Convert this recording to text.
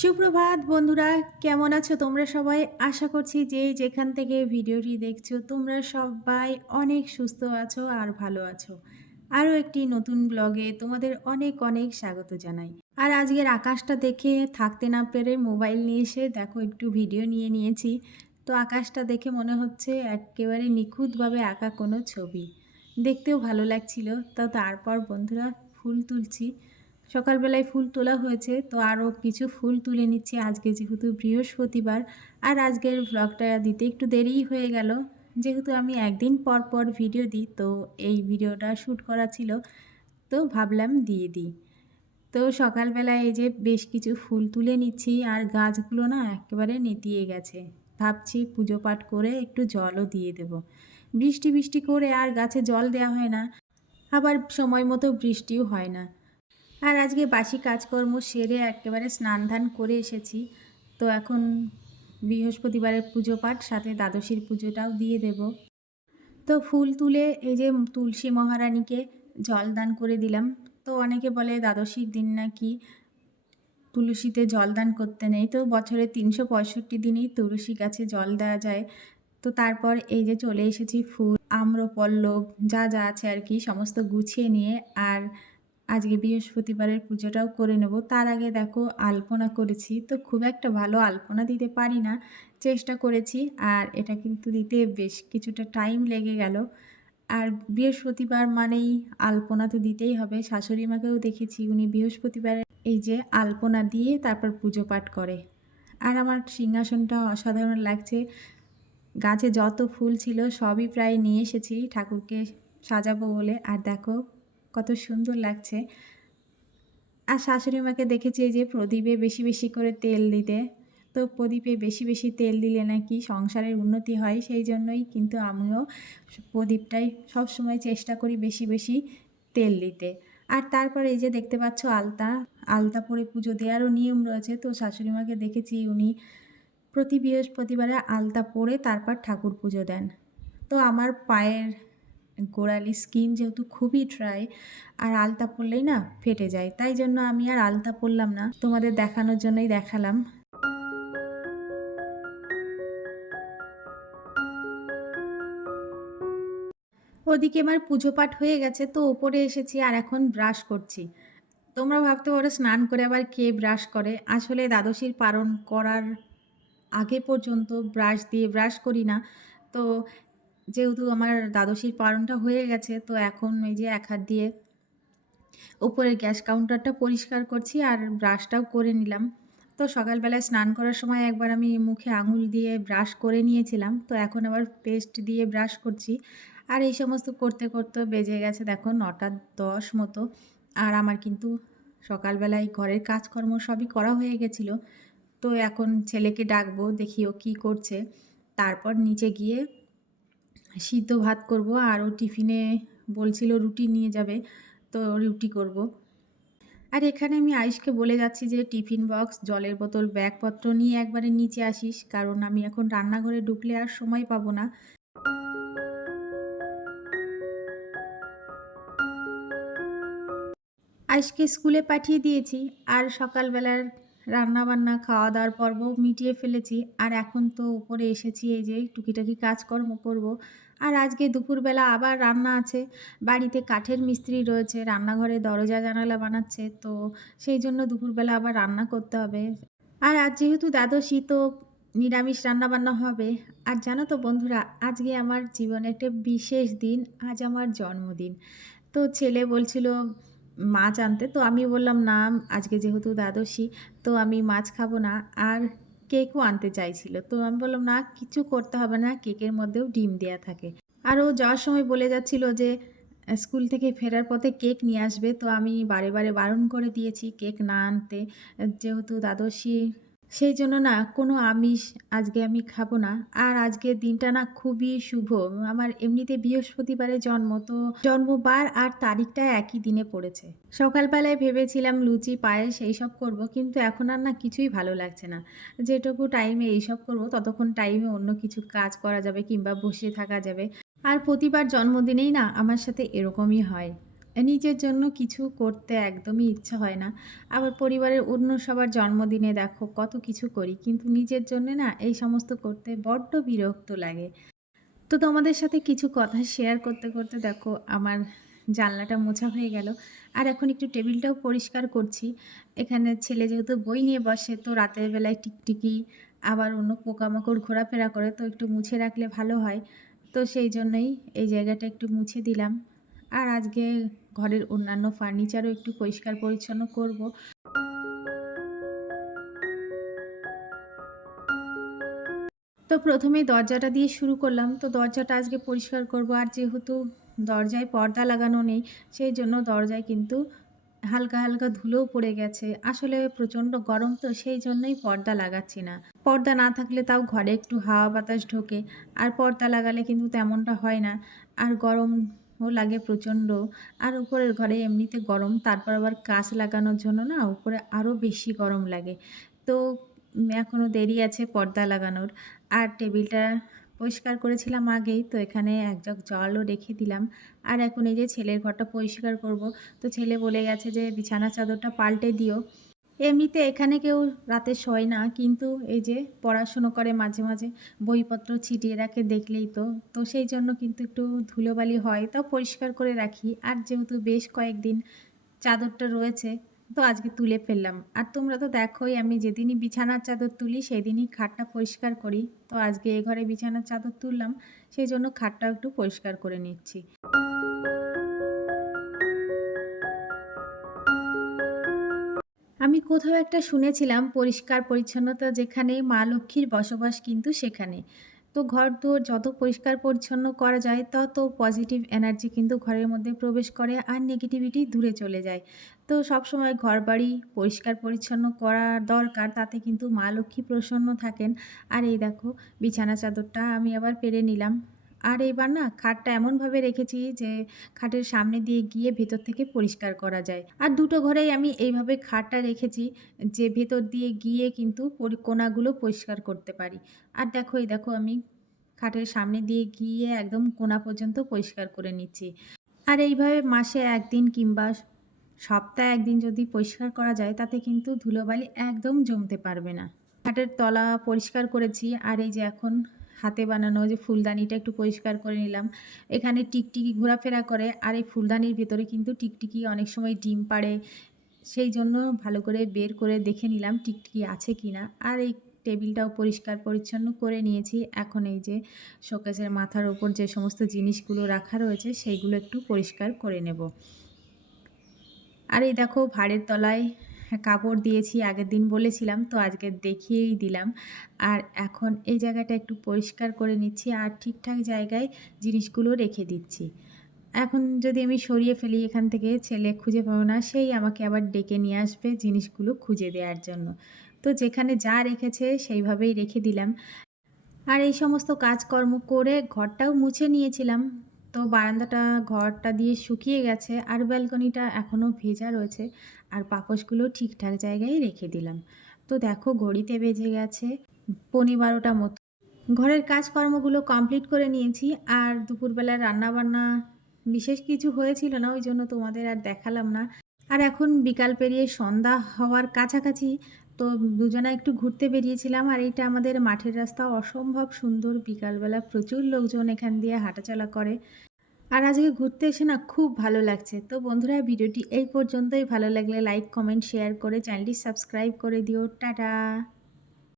সুপ্রভাত বন্ধুরা, কেমন আছো তোমরা সবাই? আশা করছি যে যেখান থেকে ভিডিওটি দেখছ, তোমরা সবাই অনেক সুস্থ আছো আর ভালো আছো। আরও একটি নতুন ব্লগে তোমাদের অনেক অনেক স্বাগত জানাই। আর আজকের আকাশটা দেখে থাকতে না পেরে মোবাইল নিয়ে এসে দেখো একটু ভিডিও নিয়ে নিয়েছি। তো আকাশটা দেখে মনে হচ্ছে একেবারে নিখুঁতভাবে আঁকা কোনো ছবি। দেখতেও ভালো লাগছিল। তো তারপর বন্ধুরা, ফুল তুলছি। সকালবেলায় ফুল তোলা হয়েছে, তো আরও কিছু ফুল তুলে নিচ্ছি। আজকে যেহেতু বৃহস্পতিবার, আর আজকের ব্লগটা দিতে একটু দেরিই হয়ে গেল। যেহেতু আমি একদিন পর পর ভিডিও দিই, তো এই ভিডিওটা শ্যুট করা ছিল, তো ভাবলাম দিয়ে দিই। তো সকালবেলায় এই যে বেশ কিছু ফুল তুলে নিচ্ছি, আর গাছগুলো না একেবারে নেতিয়ে গেছে। ভাবছি পুজো পাঠ করে একটু জলও দিয়ে দেব। বৃষ্টি বৃষ্টি করে আর গাছে জল দেওয়া হয় না। আবার সময় মতো বৃষ্টিও হয় না। আর আজকে বাসি কাজকর্ম সেরে একেবারে স্নান ধান করে এসেছি। তো এখন বৃহস্পতিবারের পুজো পাঠ, সাথে দ্বাদশীর পুজোটাও দিয়ে দেব। তো ফুল তুলে এই যে তুলসী মহারানীকে জল দান করে দিলাম। তো অনেকে বলে দ্বাদশীর দিন নাকি তুলসীতে জল দান করতে নেই। তো বছরে তিনশো পঁয়ষট্টি দিনই তুলসী গাছে জল দেওয়া যায়। তো তারপর এই যে চলে এসেছি ফুল, আম্রপল্লব, যা যা আছে আর কি, সমস্ত গুছিয়ে নিয়ে। আর আজকে বৃহস্পতিবারের পুজোটাও করে নেব। তার আগে দেখো আলপনা করেছি। তো খুব একটা ভালো আলপনা দিতে পারি না, চেষ্টা করেছি আর এটা কিন্তু দিতে বেশ কিছুটা টাইম লেগে গেল। আর বৃহস্পতিবার মানেই আলপনা তো দিতেই হবে। শাশুড়ি মাকেও দেখেছি, উনি বৃহস্পতিবার এই যে আলপনা দিয়ে তারপর পুজো পাঠ করে। আর আমার সিংহাসনটা অসাধারণ লাগছে। গাছে যত ফুল ছিল সবই প্রায় নিয়ে এসেছি ঠাকুরকে সাজাবো বলে। আর দেখো কত সুন্দর লাগছে। আর শাশুড়ি মাকে দেখেছি যে প্রদীপে বেশি বেশি করে তেল দিতে। তো প্রদীপে বেশি বেশি তেল দিলে নাকি সংসারের উন্নতি হয়, সেই জন্যই কিন্তু আমিও প্রদীপটাই সবসময় চেষ্টা করি বেশি বেশি তেল দিতে। আর তারপর এই যে দেখতে পাচ্ছ আলতা আলতা পরে পুজো দেওয়ারও নিয়ম রয়েছে। তো শাশুড়ি মাকে দেখেছি উনি প্রতি বৃহস্পতিবারে আলতা পরে তারপর ঠাকুর পুজো দেন। তো আমার পায়ের গোড়ালি স্কিন যেহেতু খুবই ড্রাই আর আলতা পরলেই না ফেটে যায়, তাই জন্য আমি আর আলতা পরলাম না। তোমাদের দেখানোর জন্যই দেখালাম। ওদিকে আমার পুজো পাঠ হয়ে গেছে, তো ওপরে এসেছি আর এখন ব্রাশ করছি। তোমরা ভাবতে পারো স্নান করে আবার কে ব্রাশ করে? আসলে দ্বাদশীর পালন করার আগে পর্যন্ত ব্রাশ দিয়ে ব্রাশ করি না। তো যেহেতু আমার দ্বাদশীর পালনটা হয়ে গেছে, তো এখন এই যে এক হাত দিয়ে উপরের গ্যাস কাউন্টারটা পরিষ্কার করছি আর ব্রাশটাও করে নিলাম। তো সকালবেলায় স্নান করার সময় একবার আমি মুখে আঙুল দিয়ে ব্রাশ করে নিয়েছিলাম, তো এখন আবার পেস্ট দিয়ে ব্রাশ করছি। আর এই সমস্ত করতে করতে বেজে গেছে দেখো নটা দশ মতো, আর আমার কিন্তু সকালবেলায় ঘরের কাজকর্ম সবই করা হয়ে গেছিল। তো এখন ছেলেকে ডাকবো, দেখি ও কী করছে। তারপর নিচে গিয়ে সিদ্ধ ভাত করব আর ও টিফিনে বলছিল রুটি নিয়ে যাবে, তো রুটি করব। আর এখানে আমি আয়ুষকে বলে যাচ্ছি যে টিফিন বক্স, জলের বোতল, ব্যাগপত্র নিয়ে একবারে নিচে আসিস, কারণ আমি এখন রান্নাঘরে ঢুকলে আর সময় পাবো না আজকে স্কুলে পাঠিয়ে দিয়েছি, আর সকালবেলার রান্না বান্না খাওয়া দাওয়ার পর্ব মিটিয়ে ফেলেছি। আর এখন তো উপরে এসেছি এই যে টুকিটাকি কাজকর্ম করব। আর আজকে দুপুরবেলা আবার রান্না আছে। বাড়িতে কাঠের মিস্ত্রি রয়েছে, রান্নাঘরে দরজা জানালা বানাচ্ছে, তো সেই জন্য দুপুরবেলা আবার রান্না করতে হবে। আর আজ যেহেতু দ্বাদশী, তো নিরামিষ রান্না বান্না হবে। আর জানো তো বন্ধুরা, আজকে আমার জীবনে একটা বিশেষ দিন, আজ আমার জন্মদিন। তো ছেলে বলছিল মাছ আনতে তো আমি বললাম, না, আজকে যেহেতু দ্বাদশী, তো আমি মাছ খাব না। আর কেকও আনতে চাইছিল। তো আমি বললাম, না, কিছু করতে হবে না, কেকের মধ্যেও ডিম দেওয়া থাকে। আর ও যাওয়ার সময় বলে যাচ্ছিল যে, স্কুল থেকে ফেরার পথে কেক নিয়ে আসবে। তো আমি বারে বারে বারণ করে দিয়েছি, কেক না আনতে। যেহেতু দ্বাদশী সেই জন্য না কোনো আমিষ আজকে আমি খাব না। আর আজকের দিনটা না খুবই শুভ। আমার এমনিতে বৃহস্পতিবারে জন্ম, তো জন্মবার আর তারিখটা একই দিনে পড়েছে। সকালবেলায় ভেবেছিলাম লুচি, পায়েস এইসব করব, কিন্তু এখন আর না কিছুই ভালো লাগছে না। যেটুকু টাইমে এইসব করব, ততক্ষণ টাইমে অন্য কিছু কাজ করা যাবে কিংবা বসে থাকা যাবে। আর প্রতিবার জন্মদিনেই না আমার সাথে এরকমই হয়। নিজের জন্য কিছু করতে একদমই ইচ্ছা হয় না। আবার পরিবারের অন্য সবার জন্মদিনে দেখো কত কিছু করি। কিন্তু নিজের জন্যে না এই সমস্ত করতে বড্ড বিরক্ত লাগে। তো তোমাদের সাথে কিছু কথা শেয়ার করতে, করতে দেখো আমার জানলাটা মোছা হয়ে গেল। আর এখন একটু টেবিলটাও পরিষ্কার করছি। এখানে ছেলে যেহেতু বই নিয়ে বসে তো রাতের বেলায় টিকটিকি আবার অন্য পোকামাকড় ঘোরাফেরা করে তো একটু মুছে রাখলে ভালো হয়। তো সেই জন্যই এই জায়গাটা একটু মুছে দিলাম। আর আজকে ঘরের অন্যান্য ফার্নিচারও একটু পরিষ্কার পরিচ্ছন্ন করব। তো প্রথমেই দরজাটা দিয়ে শুরু করলাম। তো দরজাটা আজকে পরিষ্কার করব। আর যেহেতু দরজায় পর্দা লাগানো নেই, সেই জন্য দরজায় কিন্তু হালকা, হালকা ধুলোও পড়ে গেছে। আসলে প্রচণ্ড গরম তো সেই জন্যই পর্দা লাগাচ্ছি না। পর্দা না থাকলে তাও ঘরে একটু হাওয়া বাতাস ঢোকে। আর পর্দা লাগালে কিন্তু তেমনটা হয় না। আর গরমও লাগে প্রচণ্ড। আর উপরের ঘরে এমনিতে গরম, তারপর আবার কাঁচ লাগানোর জন্য না উপরে আরও বেশি গরম লাগে। তো এখনও দেরি আছে পর্দা লাগানোর। আর টেবিলটা পরিষ্কার করেছিলাম আগেই তো এখানে এক জগ জলও রেখে দিলাম আর এখন এই যে ছেলের ঘরটা পরিষ্কার করব তো ছেলে বলে গেছে যে বিছানা চাদরটা পাল্টে দিও এমনিতে এখানে কেউ রাতে শোয় না, কিন্তু এই যে পড়াশুনো করে মাঝে মাঝে বইপত্র ছিটিয়ে রাখে দেখলেই তো। তো সেই জন্য কিন্তু একটু ধুলোবালি হয়, তাও পরিষ্কার করে রাখি। আর যেহেতু বেশ কয়েকদিন চাদরটা রয়েছে, তো আজকে তুলে ফেললাম। আর তোমরা তো দেখোই, আমি যেদিনই বিছানার চাদর তুলি, সেদিনই খাটটা পরিষ্কার করি। তো আজকে এ ঘরে বিছানার চাদর তুললাম, সেই জন্য খাটটাও একটু পরিষ্কার করে নিচ্ছি। কোথাও একটা শুনেছিলাম পরিষ্কার পরিচ্ছন্নতা যেখানে মা লক্ষ্মীর বসবাস কিন্তু সেখানে। তো ঘর দুয়ার যত পরিষ্কার পরিচ্ছন্ন করা যায়, তত পজিটিভ এনার্জি কিন্তু ঘরের মধ্যে প্রবেশ করে আর নেগেটিভিটি দূরে চলে যায়। তো সবসময় ঘর বাড়ি পরিষ্কার পরিচ্ছন্ন করা দরকার, তাতে কিন্তু মা লক্ষ্মী প্রসন্ন থাকেন। আর এই দেখো, বিছানা চাদরটা আমি আবার পেরে নিলাম। আর এবার না খাটটা এমনভাবে রেখেছি যে খাটের সামনে দিয়ে গিয়ে ভেতর থেকে পরিষ্কার করা যায়। আর দুটো ঘরেই আমি এইভাবে খাটটা রেখেছি যে ভেতর দিয়ে গিয়ে কিন্তু কোনাগুলো পরিষ্কার করতে পারি। আর দেখো, এই দেখো আমি খাটের সামনে দিয়ে গিয়ে একদম কোনা পর্যন্ত পরিষ্কার করে নিচ্ছি। আর এইভাবে মাসে একদিন কিংবা সপ্তাহে একদিন যদি পরিষ্কার করা যায়, তাতে কিন্তু ধুলোবালি একদম জমতে পারবে না। খাটের তলা পরিষ্কার করেছি, আর এই যে এখন হাতে বানানো যে ফুলদানিটা একটু পরিষ্কার করে নিলাম। এখানে টিকটিকি ঘোরাফেরা করে আর এই ফুলদানির ভেতরে কিন্তু টিকটিকি অনেক সময় ডিম পাড়ে, সেই জন্য ভালো করে বের করে দেখে নিলাম টিকটিকি আছে কি না আর এই টেবিলটাও পরিষ্কার পরিচ্ছন্ন করে নিয়েছি। এখন এই যে শোকেসের মাথার ওপর যে সমস্ত জিনিসগুলো রাখা রয়েছে, সেইগুলো একটু পরিষ্কার করে নেব। আর এই দেখো ভাড়ের তলায় কাপড় দিয়েছি, আগের দিন বলেছিলাম, তো আজকে দেখিয়েই দিলাম। আর এখন এই জায়গাটা একটু পরিষ্কার করে নিচ্ছি আর ঠিকঠাক জায়গায় জিনিসগুলো রেখে দিচ্ছি। এখন যদি আমি সরিয়ে ফেলি এখান থেকে, ছেলে খুঁজে পাবো না, সেই আমাকে আবার ডেকে নিয়ে আসবে জিনিসগুলো খুঁজে দেওয়ার জন্য। তো যেখানে যা রেখেছে সেইভাবেই রেখে দিলাম। আর এই সমস্ত কাজকর্ম করে ঘরটাও মুছে নিয়েছিলাম। তো বারান্দাটা ঘরটা দিয়ে শুকিয়ে গেছে, আর ব্যালকনিটা এখনও ভেজা রয়েছে। আর পাপোশগুলো ঠিকঠাক জায়গায় রেখে দিলাম। তো দেখো ঘড়িতে বেজে গেছে পনি বারোটা মতো। ঘরের কাজকর্মগুলো কমপ্লিট করে নিয়েছি আর দুপুরবেলা রান্নাবান্না বিশেষ কিছু হয়েছিল না, ওই জন্য তোমাদের আর দেখালাম না। আর এখন বিকাল পেরিয়ে সন্ধ্যা হওয়ার কাছাকাছি, তো দুজনা একটু ঘুরতে বেরিয়েছিলাম আর এইটা আমাদের মাঠের রাস্তা অসম্ভব সুন্দর। বিকালবেলা প্রচুর লোকজন এখান দিয়ে হাঁটাচলা করে। আর আজকে ঘুরতে এসে না খুব ভালো লাগছে। তো বন্ধুরা, ভিডিওটি এই পর্যন্তই। ভালো লাগলে লাইক কমেন্ট শেয়ার করে চ্যানেলটি সাবস্ক্রাইব করে দিও। টাটা!